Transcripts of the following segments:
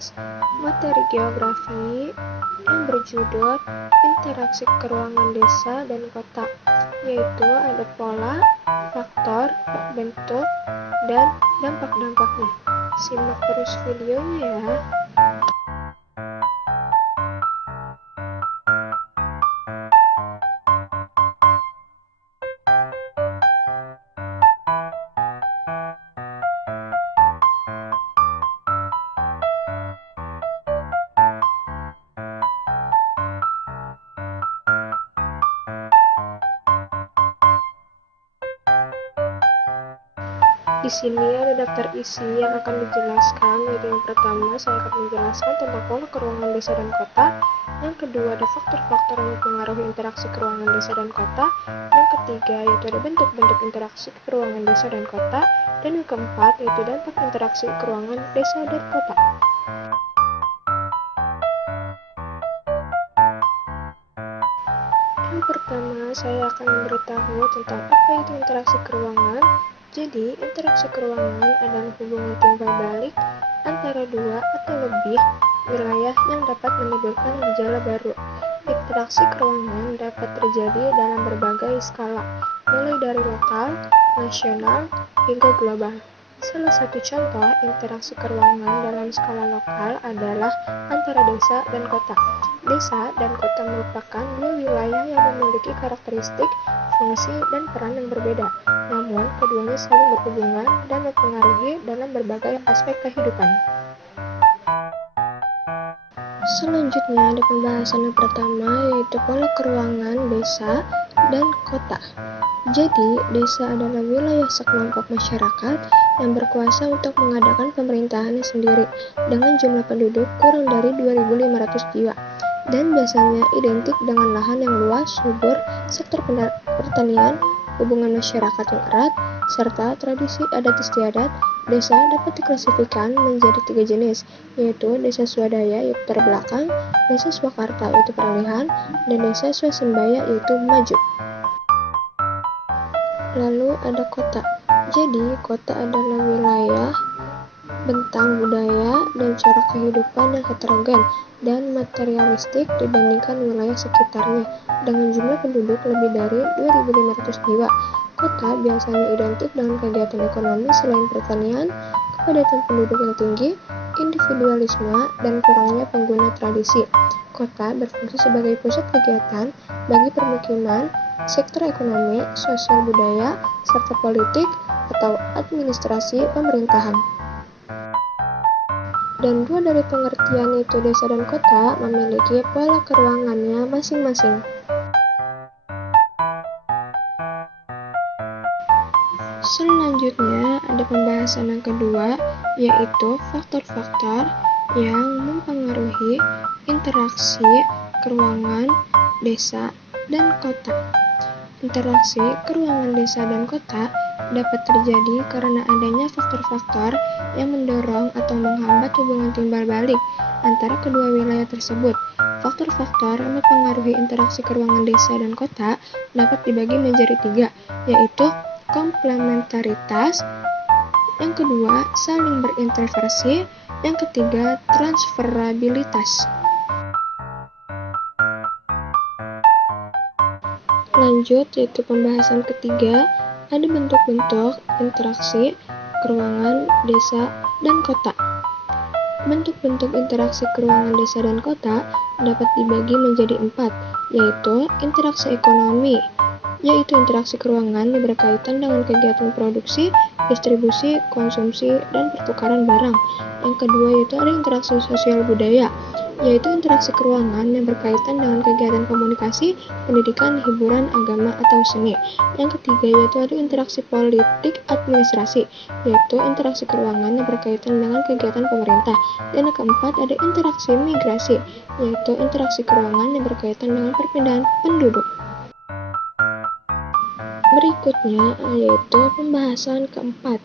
membahas materi geografi yang berjudul interaksi keruangan desa dan kota, yaitu ada pola, faktor, bentuk, dan dampak-dampaknya. Simak terus videonya ya. Di sini ada daftar isi yang akan dijelaskan. Yaitu yang pertama, saya akan menjelaskan tentang pola keruangan desa dan kota. Yang kedua, ada faktor-faktor yang mempengaruhi interaksi keruangan desa dan kota. Yang ketiga, yaitu ada bentuk-bentuk interaksi keruangan desa dan kota. Dan yang keempat, yaitu dampak interaksi keruangan desa dan kota. Yang pertama, saya akan memberitahu tentang apa itu interaksi keruangan. Jadi, interaksi keruangan adalah hubungan timbal balik antara dua atau lebih wilayah yang dapat menimbulkan gejala baru. Interaksi keruangan dapat terjadi dalam berbagai skala, mulai dari lokal, nasional, hingga global. Salah satu contoh interaksi keruangan dalam skala lokal adalah antara desa dan kota. Desa dan kota merupakan dua wilayah yang memiliki karakteristik, fungsi, dan peran yang berbeda. Namun, keduanya saling berhubungan dan mempengaruhi dalam berbagai aspek kehidupan. Selanjutnya ada pembahasan yang pertama, yaitu pola keruangan desa dan kota. Jadi, desa adalah wilayah sekelompok masyarakat yang berkuasa untuk mengadakan pemerintahannya sendiri dengan jumlah penduduk kurang dari 2.500 jiwa dan biasanya identik dengan lahan yang luas, subur, sektor pertanian, hubungan masyarakat yang erat, serta tradisi adat istiadat. Desa dapat diklasifikasikan menjadi 3 jenis, yaitu desa swadaya yaitu terbelakang, desa swakarta yaitu peralihan, dan desa swasembaya yaitu maju. Lalu ada kota. Jadi, kota adalah wilayah, bentang budaya, dan cara kehidupan yang heterogen dan materialistik dibandingkan wilayah sekitarnya dengan jumlah penduduk lebih dari 2.500 jiwa. Kota biasanya identik dengan kegiatan ekonomi selain pertanian, kepadatan penduduk yang tinggi, individualisme, dan kurangnya pengguna tradisi. Kota berfungsi sebagai pusat kegiatan bagi permukiman, sektor ekonomi, sosial budaya, serta politik atau administrasi pemerintahan. Dan dua dari pengertian yaitu desa dan kota memiliki pola keruangannya masing-masing. Selanjutnya ada pembahasan yang kedua, yaitu faktor-faktor yang mempengaruhi interaksi keruangan desa dan kota. Interaksi keruangan desa dan kota dapat terjadi karena adanya faktor-faktor yang mendorong atau menghambat hubungan timbal balik antara kedua wilayah tersebut. Faktor-faktor yang mempengaruhi interaksi keruangan desa dan kota dapat dibagi menjadi 3, yaitu komplementaritas, yang kedua saling berinterversi, yang ketiga transferabilitas. Lanjut, yaitu pembahasan ketiga, ada bentuk-bentuk interaksi keruangan desa dan kota. Bentuk-bentuk interaksi keruangan desa dan kota dapat dibagi menjadi 4, yaitu interaksi ekonomi, yaitu interaksi keruangan yang berkaitan dengan kegiatan produksi, distribusi, konsumsi, dan pertukaran barang. Yang kedua yaitu ada interaksi sosial budaya, yaitu interaksi keruangan yang berkaitan dengan kegiatan komunikasi, pendidikan, hiburan, agama, atau seni. Yang ketiga yaitu ada interaksi politik administrasi, yaitu interaksi keruangan yang berkaitan dengan kegiatan pemerintah. Dan yang keempat ada interaksi migrasi, yaitu interaksi keruangan yang berkaitan dengan perpindahan penduduk. Berikutnya yaitu pembahasan keempat,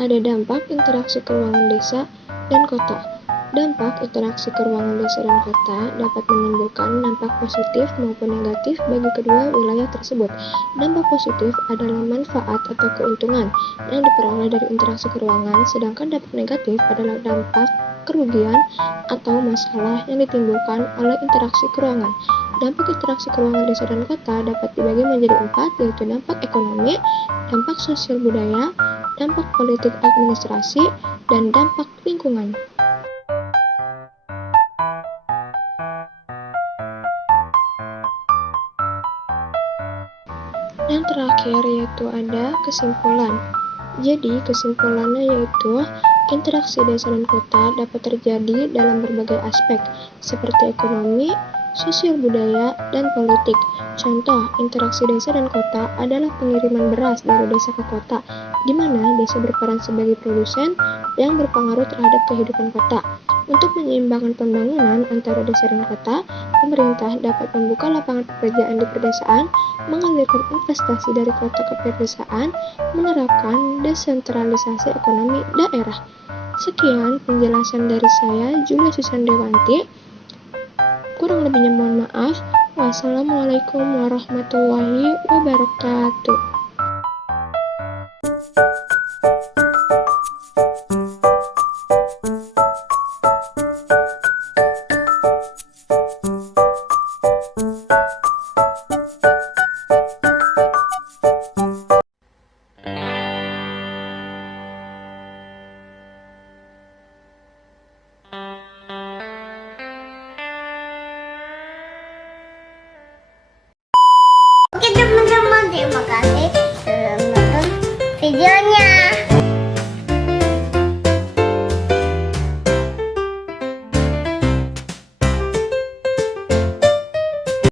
ada dampak interaksi keruangan desa dan kota. Dampak interaksi keruangan desa dan kota dapat menimbulkan dampak positif maupun negatif bagi kedua wilayah tersebut. Dampak positif adalah manfaat atau keuntungan yang diperoleh dari interaksi keruangan, sedangkan dampak negatif adalah dampak kerugian atau masalah yang ditimbulkan oleh interaksi keruangan. Dampak interaksi keruangan desa dan kota dapat dibagi menjadi 4, yaitu dampak ekonomi, dampak sosial budaya, dampak politik administrasi, dan dampak lingkungan. Yang terakhir yaitu ada kesimpulan. Jadi kesimpulannya yaitu interaksi desa dan kota dapat terjadi dalam berbagai aspek seperti ekonomi, sosial budaya, dan politik. Contoh, interaksi desa dan kota adalah pengiriman beras dari desa ke kota, di mana desa berperan sebagai produsen yang berpengaruh terhadap kehidupan kota. Untuk menyeimbangkan pembangunan antara desa dan kota, pemerintah dapat membuka lapangan pekerjaan di pedesaan, mengalirkan investasi dari kota ke pedesaan, menerapkan desentralisasi ekonomi daerah. Sekian penjelasan dari saya, Julia Susandewanti. Kurang lebihnya mohon maaf. Wassalamualaikum warahmatullahi wabarakatuh. Oke teman-teman, terima kasih sudah menonton videonya.